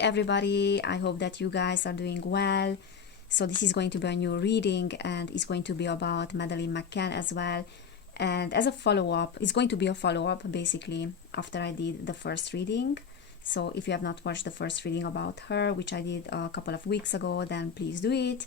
everybody, I hope that you guys are doing well. So this is going to be a new reading and it's going to be about Madeleine McCann as well. And as a follow-up, it's going to be a follow-up basically after I did the first reading. So if you have not watched the first reading about her, which I did a couple of weeks ago, then please do it.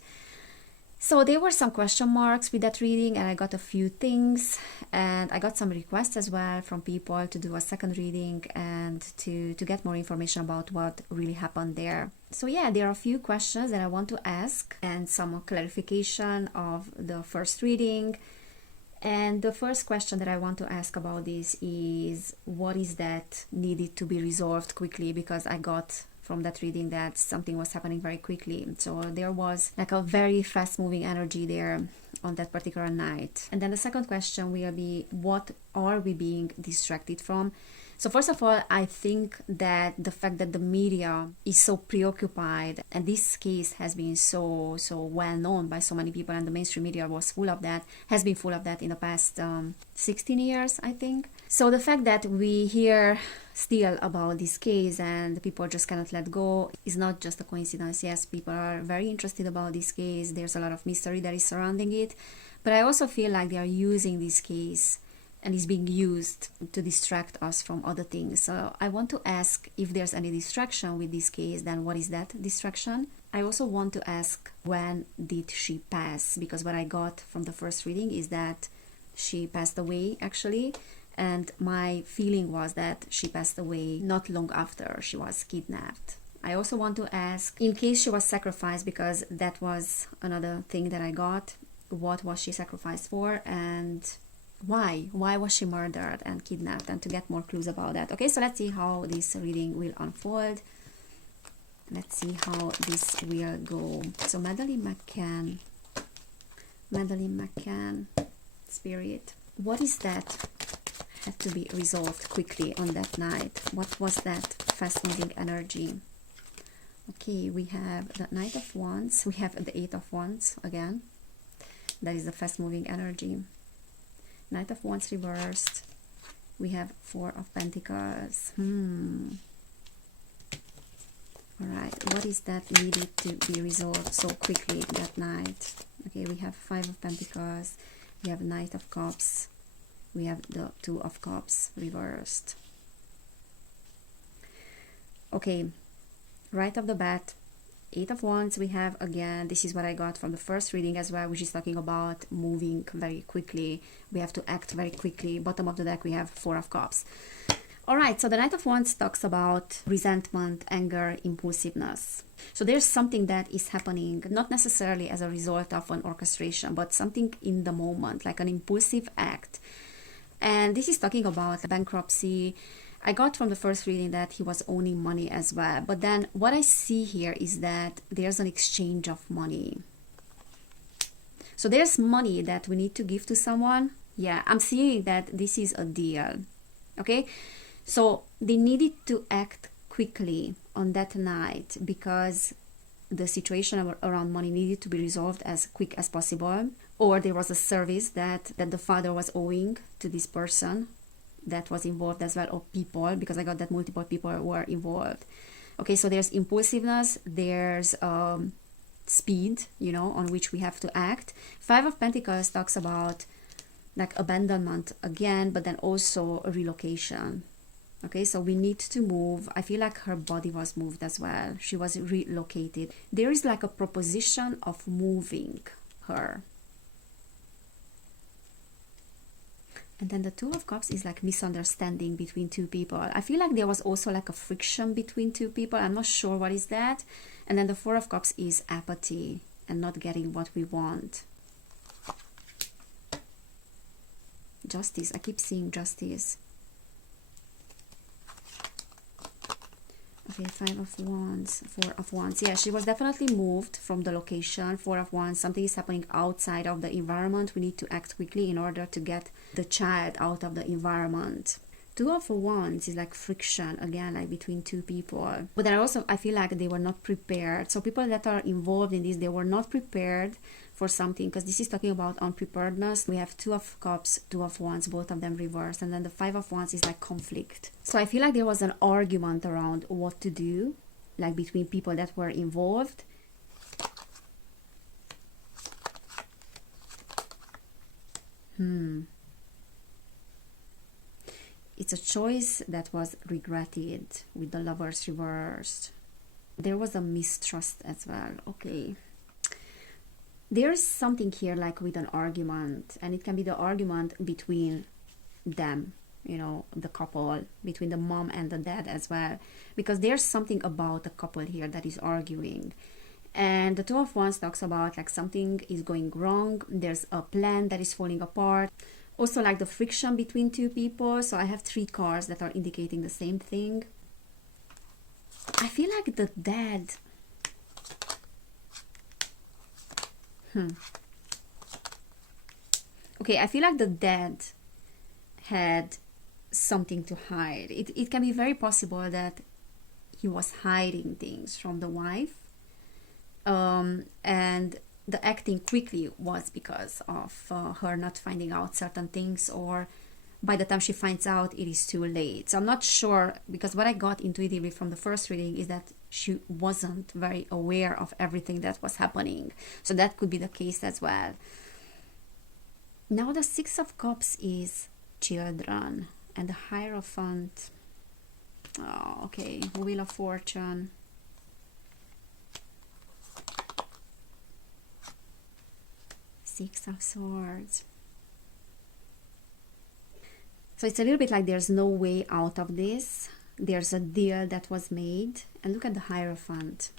So there were some question marks with that reading and I got a few things, and I got some requests as well from people to do a second reading and to get more information about what really happened there. So yeah, there are a few questions that I want to ask and some clarification of the first reading. And the first question that I want to ask about this is, what is that needed to be resolved quickly? Because I got from that reading that something was happening very quickly. So there was like a very fast moving energy there on that particular night. And then the second question will be, what are we being distracted from? So first of all, I think that the fact that the media is so preoccupied, and this case has been so well known by so many people, and the mainstream media was full of that, has been full of that in the past 16 years, I think. So the fact that we hear still about this case and people just cannot let go is not just a coincidence. Yes, people are very interested about this case. There's a lot of mystery that is surrounding it. But I also feel like they are using this case and is being used to distract us from other things. So I want to ask if there's any distraction with this case, then what is that distraction? I also want to ask, when did she pass? Because what I got from the first reading is that she passed away actually. And my feeling was that she passed away not long after she was kidnapped. I also want to ask, in case she was sacrificed, because that was another thing that I got, what was she sacrificed for and why was she murdered and kidnapped, and to get more clues about that. Okay, so let's see how this reading will unfold. Let's see how this will go. So Madeleine McCann, Spirit, what is that had to be resolved quickly on that night? What was that fast moving energy? Okay, we have the Knight of Wands, we have the Eight of Wands again. That is the fast moving energy. Knight of Wands reversed. We have Four of Pentacles. Alright, what is that needed to be resolved so quickly that night? Okay, we have Five of Pentacles. We have Knight of Cups. We have the Two of Cups reversed. Okay, right off the bat, Eight of Wands we have again. This is what I got from the first reading as well, which is talking about moving very quickly. We have to act very quickly. Bottom of the deck we have Four of Cups. Alright, so the Knight of Wands talks about resentment, anger, impulsiveness. So there's something that is happening, not necessarily as a result of an orchestration, but something in the moment, like an impulsive act. And this is talking about bankruptcy. I got from the first reading that he was owning money as well. But then what I see here is that there's an exchange of money. So there's money that we need to give to someone. Yeah, I'm seeing that this is a deal. Okay, so they needed to act quickly on that night because the situation around money needed to be resolved as quick as possible. Or there was a service that the father was owing to this person that was involved as well, or people, because I got that multiple people were involved. Okay, so there's impulsiveness, there's speed, you know, on which we have to act. Five of Pentacles talks about like abandonment again, but then also a relocation. Okay, so we need to move. I feel like her body was moved as well. She was relocated. There is like a proposition of moving her. And then the Two of Cups is like misunderstanding between two people. I feel like there was also like a friction between two people. I'm not sure what is that. And then the Four of Cups is apathy and not getting what we want. Justice. I keep seeing Justice. Okay, Five of Wands, Four of Wands. Yeah, she was definitely moved from the location. Four of Wands, something is happening outside of the environment. We need to act quickly in order to get the child out of the environment. Two of Wands is like friction, again, like between two people. But then also, I feel like they were not prepared. So people that are involved in this, they were not prepared for something, because this is talking about unpreparedness. We have Two of Cups, Two of Wands, both of them reversed, and then the Five of Wands is like conflict. So I feel like there was an argument around what to do like between people that were involved. It's a choice that was regretted with the Lovers reversed. There was a mistrust as well. Okay. There's something here like with an argument, and it can be the argument between them, you know, the couple, between the mom and the dad as well, because there's something about the couple here that is arguing. And the Two of Wands talks about like something is going wrong, there's a plan that is falling apart. Also like the friction between two people. So I have 3 cards that are indicating the same thing. I feel like the dad, okay, I feel like the dad had something to hide. It can be very possible that he was hiding things from the wife, and the acting quickly was because of her not finding out certain things, or by the time she finds out it is too late. So I'm not sure, because what I got intuitively from the first reading is that she wasn't very aware of everything that was happening. So that could be the case as well. Now the 6 of Cups is children, and the Hierophant, oh, okay, Wheel of Fortune, Six of Swords. So it's a little bit like there's no way out of this. There's a deal that was made. And look at the Hierophant.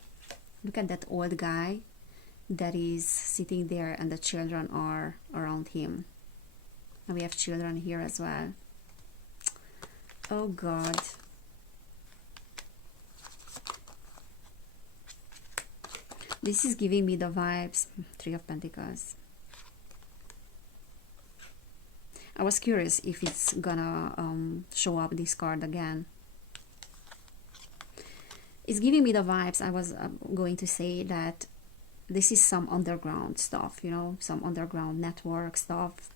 Look at that old guy that is sitting there, and the children are around him. And we have children here as well. Oh God. This is giving me the vibes. 3 of Pentacles. I was curious if it's gonna show up this card again. It's giving me the vibes. I was going to say that this is some underground stuff, you know, some underground network stuff.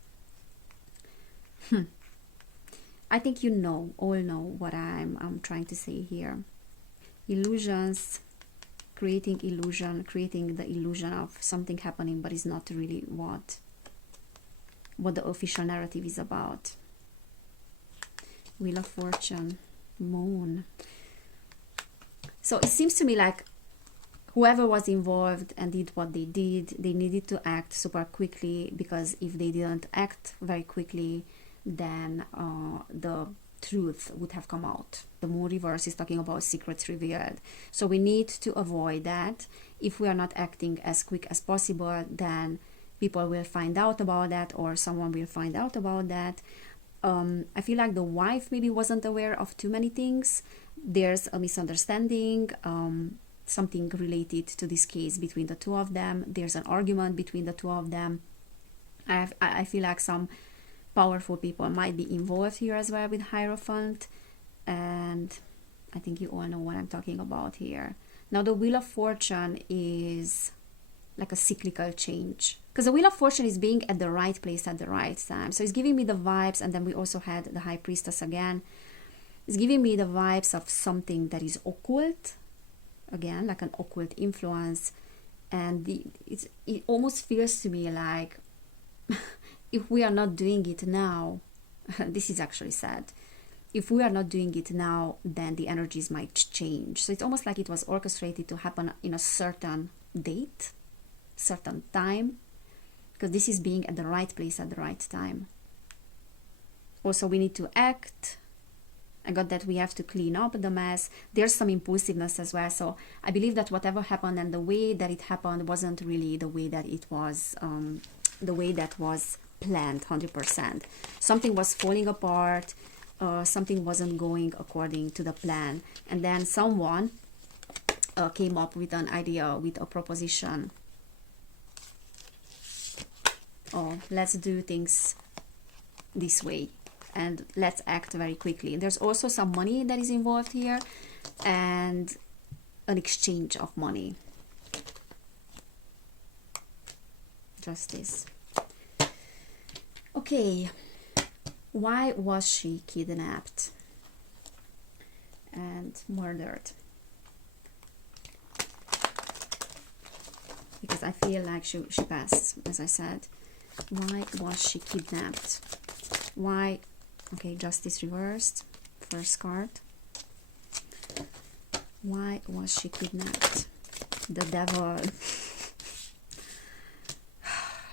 I think you know, all know what I'm trying to say here. Illusions, creating illusion, creating the illusion of something happening, but it's not really what the official narrative is about. Wheel of Fortune, Moon. So it seems to me like whoever was involved and did what they did, they needed to act super quickly, because if they didn't act very quickly, then the truth would have come out. The Moon reverse is talking about secrets revealed. So we need to avoid that. If we are not acting as quick as possible, then people will find out about that, or someone will find out about that. I feel like the wife maybe wasn't aware of too many things. There's a misunderstanding, something related to this case between the two of them. There's an argument between the two of them. I feel like some powerful people might be involved here as well with Hierophant, and I think you all know what I'm talking about here. Now the Wheel of Fortune is like a cyclical change, because the Wheel of Fortune is being at the right place at the right time. So it's giving me the vibes, and then we also had the High Priestess again. It's giving me the vibes of something that is occult, again, like an occult influence. And it almost feels to me like if we are not doing it now, this is actually sad. If we are not doing it now, then the energies might change. So it's almost like it was orchestrated to happen in a certain date, certain time, because this is being at the right place at the right time. Also, we need to act. I got that we have to clean up the mess. There's some impulsiveness as well. So I believe that whatever happened and the way that it happened wasn't really the way that it was, the way that was planned 100%. Something was falling apart. Something wasn't going according to the plan. And then someone came up with an idea, with a proposition. Oh, let's do things this way, and let's act very quickly. There's also some money that is involved here, and an exchange of money. Justice. Okay, why was she kidnapped and murdered? because I feel like she passed, as I said. Why was she kidnapped? Why? Okay, justice reversed. First card. Why was she kidnapped? The devil.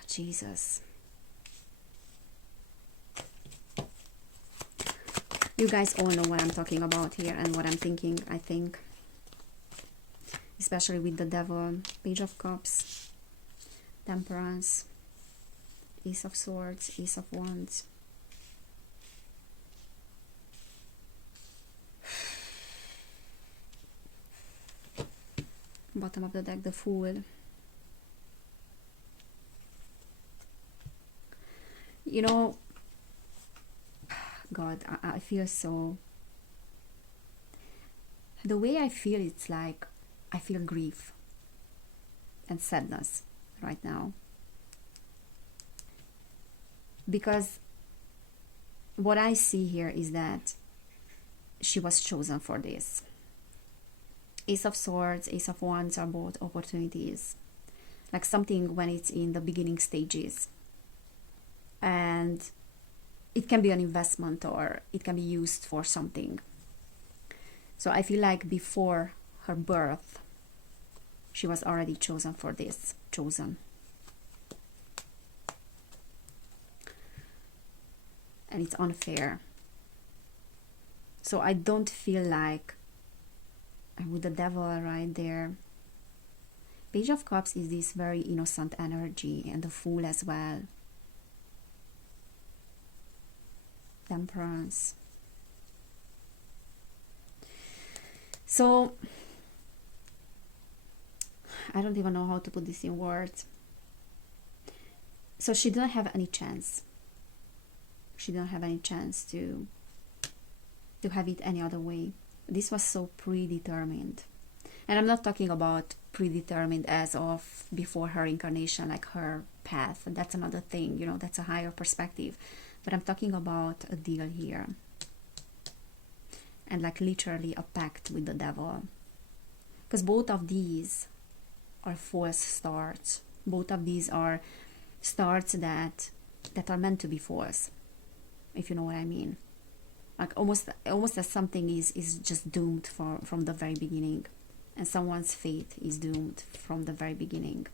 Jesus. You guys all know what I'm talking about here and what I'm thinking, I think. Especially with the devil. Page of Cups. Temperance. Ace of Swords. Ace of Wands. Bottom of the deck, the Fool. You know, God, I feel so... The way I feel, it's like I feel grief and sadness right now. Because what I see here is that she was chosen for this. Ace of Swords, Ace of Wands are both opportunities. Like something when it's in the beginning stages. And it can be an investment or it can be used for something. So I feel like before her birth, she was already chosen for this. Chosen. And it's unfair. So I don't feel like... with the devil right there. Page of Cups is this very innocent energy, and the Fool as well. Temperance. So I don't even know how to put this in words. So she didn't have any chance. She didn't have any chance to have it any other way. This was so predetermined. And I'm not talking about predetermined as of before her incarnation, like her path. That's another thing, you know, that's a higher perspective. But I'm talking about a deal here. And like literally a pact with the devil. Because both of these are false starts. Both of these are starts that are meant to be false. If you know what I mean. Like almost as something is just doomed from the very beginning. And someone's fate is doomed from the very beginning.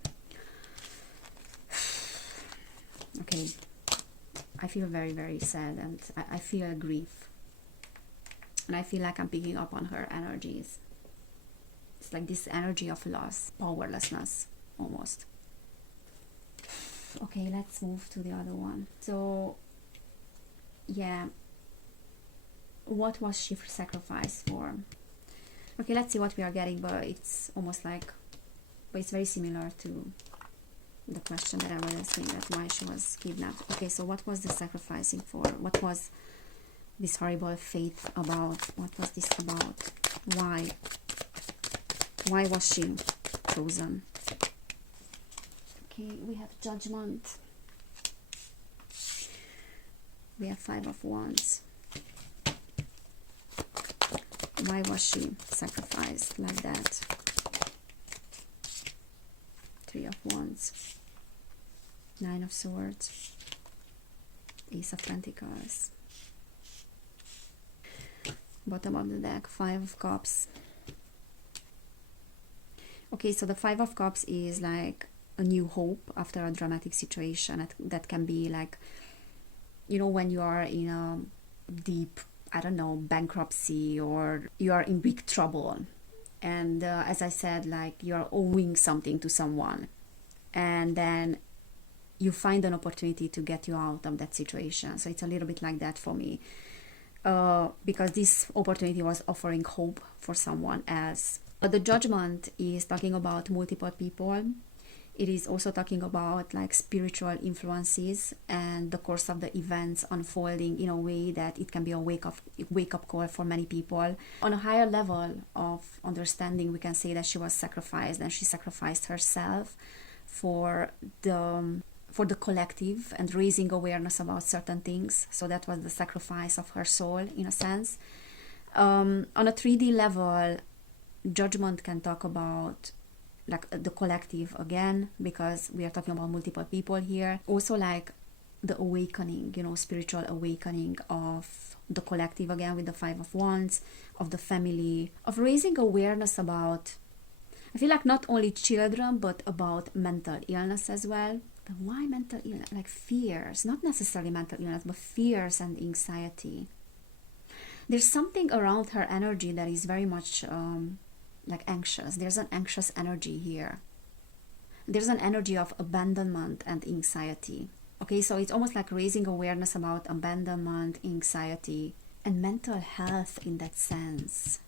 Okay. I feel very, very sad, and I feel grief. And I feel like I'm picking up on her energies. It's like this energy of loss, powerlessness, almost. Okay, let's move to the other one. So, yeah. What was she sacrificed for? Okay, let's see what we are getting, but it's almost like... But it's very similar to the question that I was asking, that why she was kidnapped. Okay, so what was the sacrificing for? What was this horrible fate about? What was this about? Why? Why was she chosen? Okay, we have Judgment. We have Five of Wands. Why was she sacrificed like that? Three of Wands. Nine of Swords. Ace of Pentacles. Bottom of the deck, Five of Cups. Okay, so the Five of Cups is like a new hope after a dramatic situation. That can be like, you know, when you are in a deep, I don't know, bankruptcy, or you are in big trouble. And as I said, like you are owing something to someone. And then you find an opportunity to get you out of that situation. So it's a little bit like that for me. Because this opportunity was offering hope for someone else. But the Judgment is talking about multiple people. It is also talking about like spiritual influences and the course of the events unfolding in a way that it can be a wake up call for many people. On a higher level of understanding, we can say that she was sacrificed, and she sacrificed herself for the collective and raising awareness about certain things. So that was the sacrifice of her soul, in a sense. On a 3D level, Judgment can talk about like the collective again, because we are talking about multiple people here. Also like the awakening, you know, spiritual awakening of the collective again with the Five of Wands, of the family, of raising awareness about, I feel like not only children, but about mental illness as well. But why mental illness? Like fears, not necessarily mental illness, but fears and anxiety. There's something around her energy that is very much like anxious. There's an anxious energy here. There's an energy of abandonment and anxiety. Okay, so it's almost like raising awareness about abandonment, anxiety, and mental health in that sense.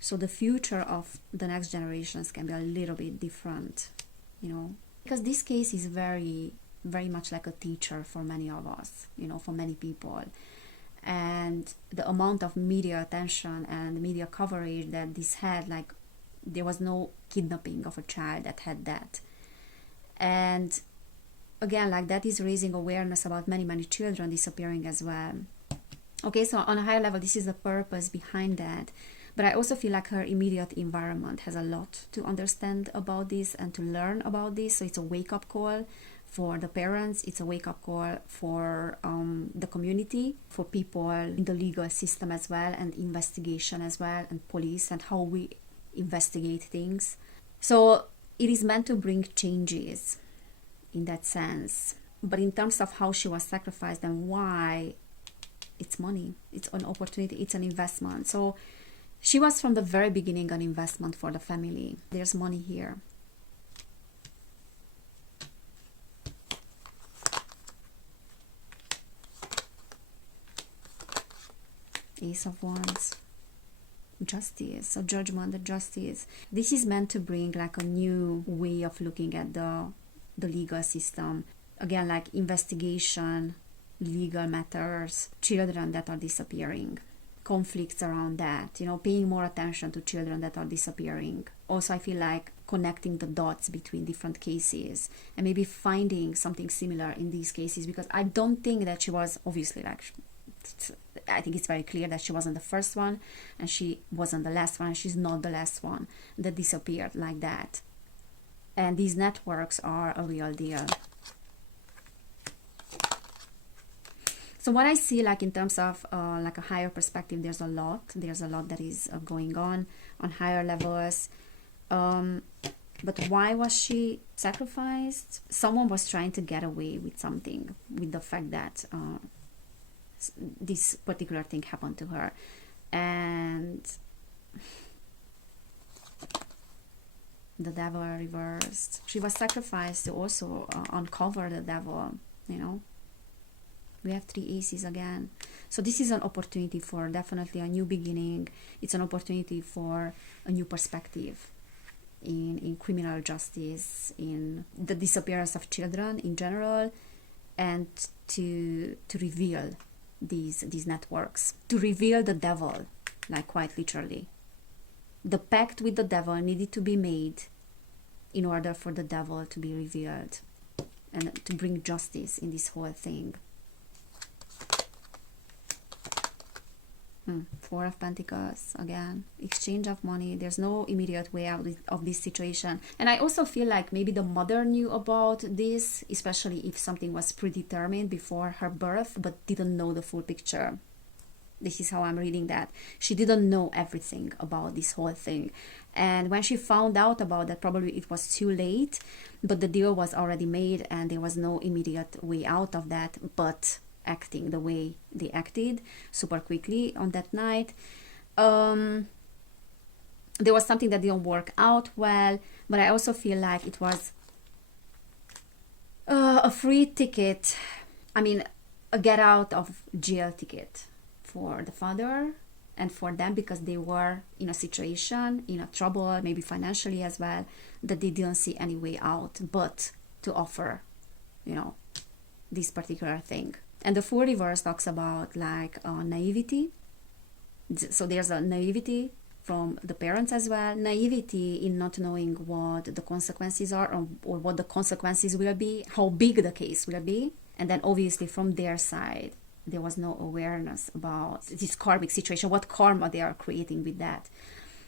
So the future of the next generations can be a little bit different, you know, because this case is very, very much like a teacher for many of us, you know, for many people. And the amount of media attention and media coverage that this had, like there was no kidnapping of a child that had that. And again, like that is raising awareness about many, many children disappearing as well. Okay, so on a higher level, this is the purpose behind that. But I also feel like her immediate environment has a lot to understand about this and to learn about this. So it's a wake-up call for the parents. It's a wake-up call for the community, for people in the legal system as well, and investigation as well, and police, and how we investigate things. So it is meant to bring changes in that sense. But in terms of how she was sacrificed and why, it's money. It's an opportunity. It's an investment. So she was from the very beginning an investment for the family. There's money here. Ace of Wands. Justice, a judgment, a justice. This is meant to bring like a new way of looking at the legal system. Again, like investigation, legal matters, children that are disappearing, conflicts around that, you know, paying more attention to children that are disappearing. Also, I feel like connecting the dots between different cases and maybe finding something similar in these cases, because I don't think that she was, obviously, like, I think it's very clear that she wasn't the first one and she wasn't the last one, and she's not the last one that disappeared like that. And these networks are a real deal. So what I see, like in terms of like a higher perspective, there's a lot that is going on higher levels. But why was she sacrificed? Someone was trying to get away with something, with the fact that this particular thing happened to her. And the devil reversed. She was sacrificed to also uncover the devil, you know. We have 3 aces again. So this is an opportunity for definitely a new beginning. It's an opportunity for a new perspective in criminal justice, in the disappearance of children in general, and to reveal these networks, to reveal the devil, like quite literally. The pact with the devil needed to be made in order for the devil to be revealed and to bring justice in this whole thing. 4 of Pentacles, again, exchange of money. There's no immediate way out of this situation. And I also feel like maybe the mother knew about this, especially if something was predetermined before her birth, but didn't know the full picture. This is how I'm reading that. She didn't know everything about this whole thing. And when she found out about that, probably it was too late, but the deal was already made and there was no immediate way out of that, but acting the way they acted super quickly on that night. There was something that didn't work out well, but I also feel like it was a free ticket, I mean a get out of jail ticket for the father and for them, because they were in a situation, in a trouble, maybe financially as well, that they didn't see any way out but to offer, you know, this particular thing. And the Fool reverse talks about like naivety. So there's a naivety from the parents as well. Naivety in not knowing what the consequences are, or what the consequences will be, how big the case will be. And then obviously from their side, there was no awareness about this karmic situation, what karma they are creating with that.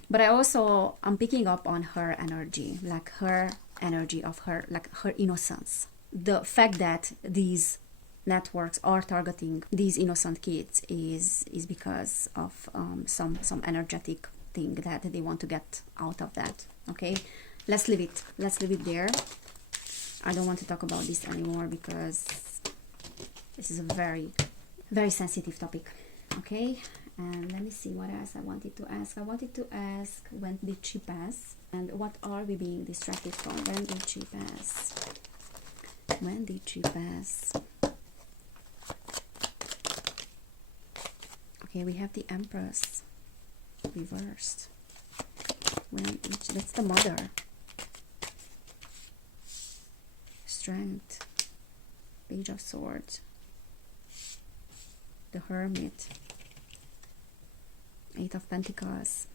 But I'm picking up on her energy, like her energy of her, like her innocence. The fact that these networks are targeting these innocent kids is because of some energetic thing that they want to get out of that. Okay, let's leave it there. I don't want to talk about this anymore because this is a very, very sensitive topic. Okay, and let me see what else I wanted to ask. I wanted to ask, when did she pass? And what are we being distracted from? When did she pass? When did she pass? Okay, we have the Empress reversed. That's the Mother. Strength. Page of Swords. The Hermit. Eight of Pentacles.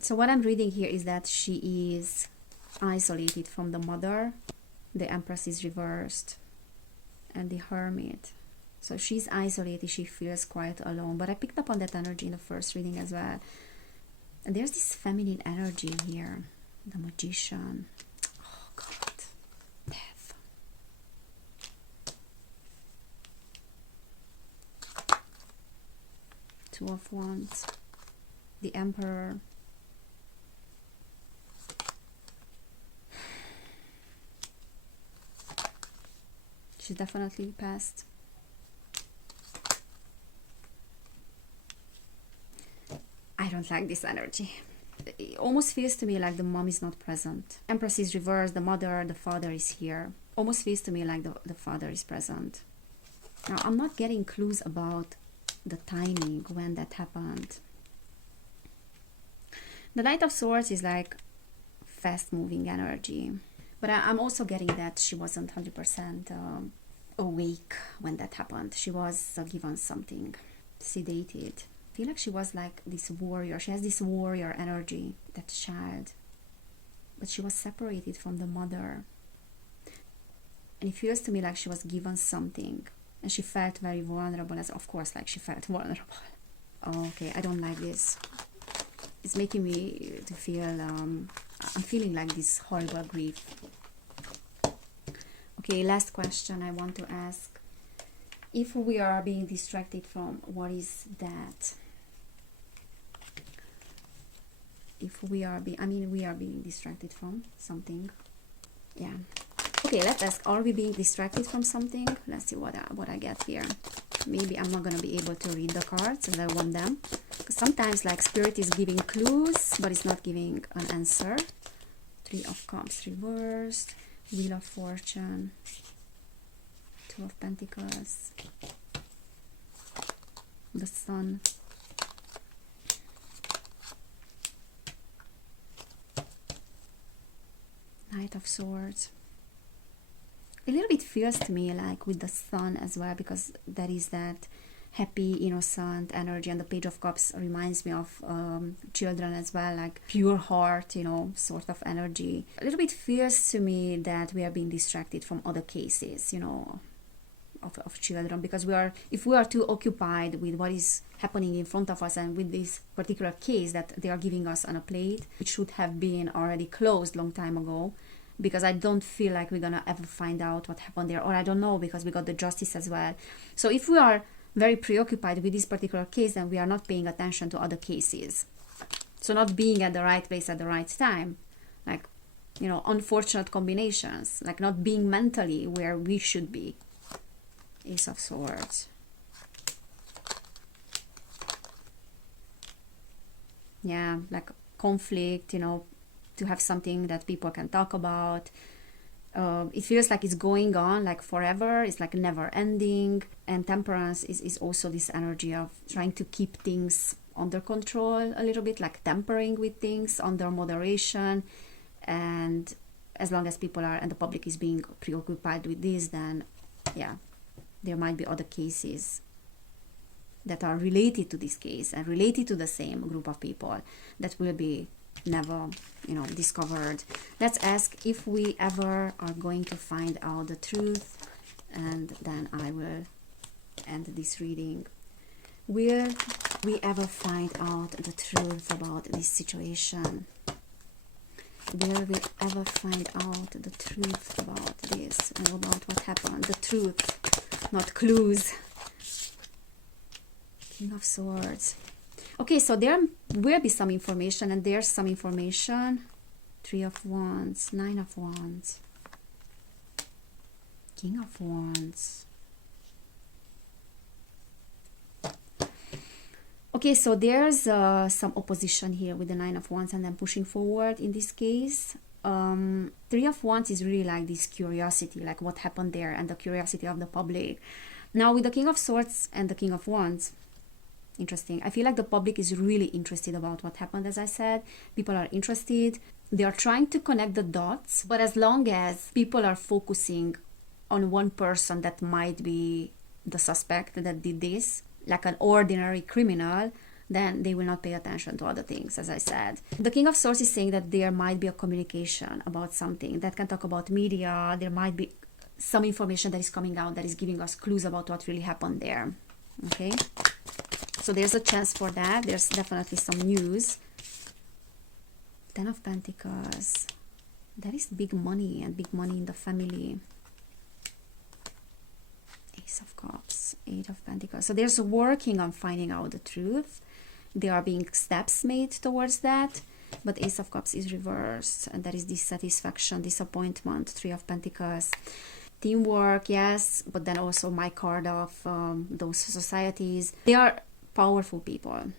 So what I'm reading here is that she is isolated from the Mother. The Empress is reversed. And the Hermit. So she's isolated, she feels quite alone. But I picked up on that energy in the first reading as well. And there's this feminine energy here. The Magician. Oh God. Death. Two of Wands. The Emperor. She's definitely passed. I don't like this energy. It almost feels to me like the mom is not present. Empress is reversed, the mother, the father is here. Almost feels to me like the father is present. Now, I'm not getting clues about the timing when that happened. The Knight of Swords is like fast-moving energy. But I'm also getting that she wasn't 100% awake when that happened. She was given something, sedated. I feel like she was like this warrior. She has this warrior energy, that child. But she was separated from the mother. And it feels to me like she was given something. And she felt very vulnerable, as of course, like she felt vulnerable. Oh, okay, I don't like this. It's making me to feel, I'm feeling like this horrible grief. Okay, last question I want to ask. If we are being distracted from, what is that? If we are we are being distracted from something. Yeah. Okay, let's ask, are we being distracted from something? Let's see what I get here. Maybe I'm not going to be able to read the cards as I want them. Because sometimes like Spirit is giving clues, but it's not giving an answer. Three of Cups reversed. Wheel of Fortune. Two of Pentacles. The Sun. Knight of Swords. A little bit feels to me like with the Sun as well, because there is that happy, innocent energy, and the Page of Cups reminds me of children as well, like pure heart, you know, sort of energy. A little bit feels to me that we are being distracted from other cases, you know, of children, because if we are too occupied with what is happening in front of us and with this particular case that they are giving us on a plate, which should have been already closed long time ago, because I don't feel like we're gonna ever find out what happened there, or I don't know, because we got the Justice as well. So if we are very preoccupied with this particular case, then we are not paying attention to other cases. So not being at the right place at the right time, like, you know, unfortunate combinations, like not being mentally where we should be. Ace of Swords. Yeah, like conflict, you know, to have something that people can talk about. It feels like it's going on like forever. It's like never ending. And Temperance is also this energy of trying to keep things under control a little bit, like tempering with things under moderation. And as long as people are and the public is being preoccupied with this, then yeah, there might be other cases that are related to this case and related to the same group of people that will be never, you know, discovered. Let's ask if we ever are going to find out the truth, and then I will end this reading. Will we ever find out the truth about this situation? Will we ever find out the truth about this and about what happened? The truth, not clues. King of Swords. Okay, so there will be some information, and there's some information. Three of Wands, Nine of Wands, King of Wands. Okay, so there's some opposition here with the Nine of Wands and then pushing forward in this case. Three of Wands is really like this curiosity, like what happened there, and the curiosity of the public. Now with the King of Swords and the King of Wands, interesting. I feel like the public is really interested about what happened, as I said. People are interested. They are trying to connect the dots. But as long as people are focusing on one person that might be the suspect that did this, like an ordinary criminal, then they will not pay attention to other things, as I said. The King of Swords is saying that there might be a communication about something that can talk about media. There might be some information that is coming out that is giving us clues about what really happened there. Okay? So there's a chance for that. There's definitely some news. Ten of Pentacles. There is big money and big money in the family. Ace of Cups, Eight of Pentacles. So there's working on finding out the truth. There are being steps made towards that. But Ace of Cups is reversed. And that is dissatisfaction, disappointment. Three of Pentacles. Teamwork, yes. But then also my card of those societies. They are powerful people.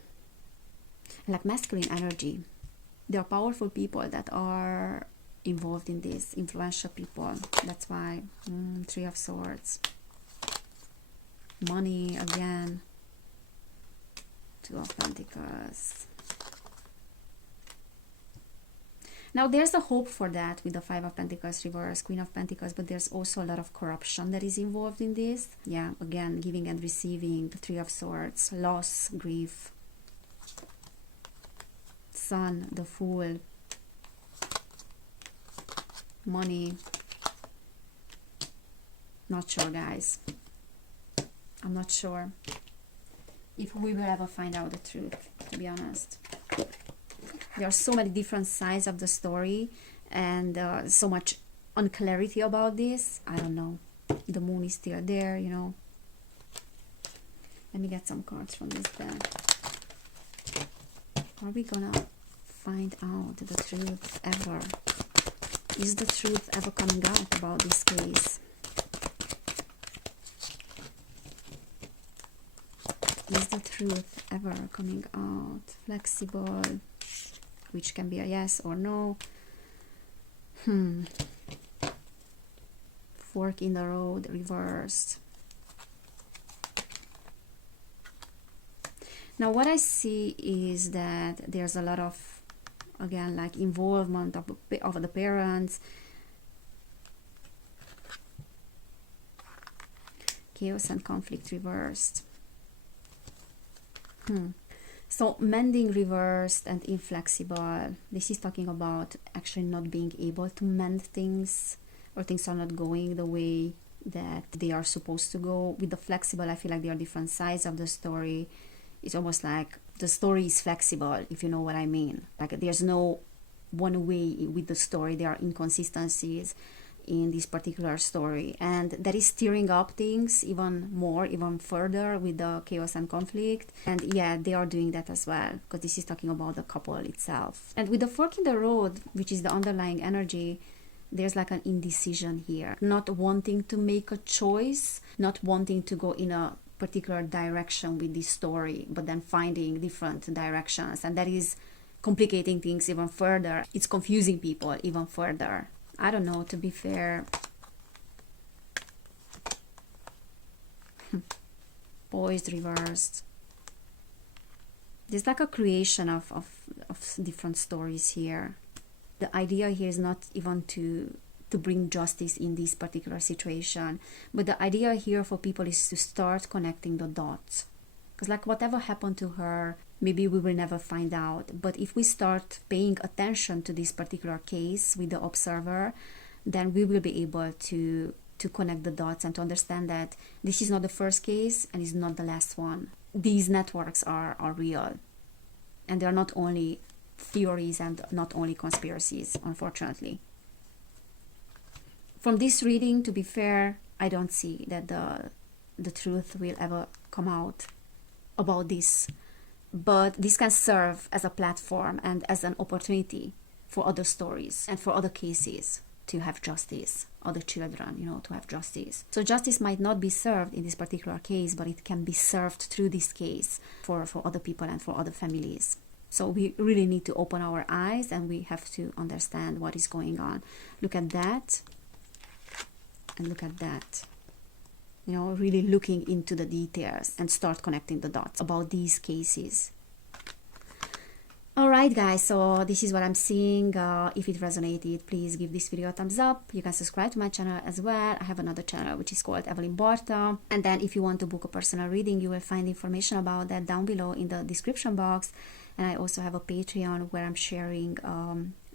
Like masculine energy. They are powerful people that are involved in this. Influential people. That's why. Three of Swords. Money again. Two of Pentacles. Now there's a hope for that with the Five of Pentacles reverse, Queen of Pentacles, but there's also a lot of corruption that is involved in this. Yeah, again, giving and receiving. The Three of Swords, loss, grief. Sun, the Fool. Money. Not sure, guys. I'm not sure if we will ever find out the truth, to be honest. There are so many different sides of the story and so much unclarity about this. I don't know. The moon is still there, you know. Let me get some cards from this deck. Are we gonna find out the truth ever? Is the truth ever coming out about this case? Is the truth ever coming out? Flexible, which can be a yes or no. Fork in the road, reversed. Now what I see is that there's a lot of, again, like involvement of the parents. Chaos and conflict reversed. So mending reversed and inflexible. This is talking about actually not being able to mend things, or things are not going the way that they are supposed to go. With the flexible, I feel like there are different sides of the story. It's almost like the story is flexible, if you know what I mean. Like there's no one way with the story. There are inconsistencies in this particular story, and that is stirring up things even more, even further with the chaos and conflict. And yeah, they are doing that as well, because this is talking about the couple itself. And with the fork in the road, which is the underlying energy, there's like an indecision here, not wanting to make a choice, not wanting to go in a particular direction with this story, but then finding different directions, and that is complicating things even further. It's confusing people even further. I don't know, to be fair. Poised reversed. There's like a creation of different stories here. The idea here is not even to bring justice in this particular situation, but the idea here for people is to start connecting the dots. Because like whatever happened to her, maybe we will never find out. But if we start paying attention to this particular case with the observer, then we will be able to connect the dots and to understand that this is not the first case and is not the last one. these networks are real, and they're not only theories and not only conspiracies, unfortunately. From this reading, to be fair, I don't see that the truth will ever come out about this, but this can serve as a platform and as an opportunity for other stories and for other cases to have justice, other children, to have justice. So justice might not be served in this particular case, but it can be served through this case for other people and for other families. So we really need to open our eyes, and we have to understand what is going on. Look at that, and look at that. Really looking into the details and start connecting the dots about these cases. Alright guys, so this is what I'm seeing. If it resonated, please give this video a thumbs up. You can subscribe to my channel as well. I have another channel which is called Evelin Barta. And then if you want to book a personal reading, you will find information about that down below in the description box. And I also have a Patreon where I'm sharing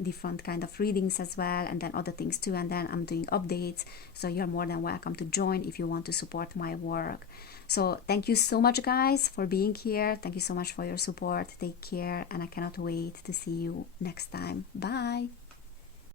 different kind of readings as well, and then other things too. And then I'm doing updates, so you're more than welcome to join if you want to support my work. So thank you so much guys for being here. Thank you so much for your support. Take care, and I cannot wait to see you next time. Bye.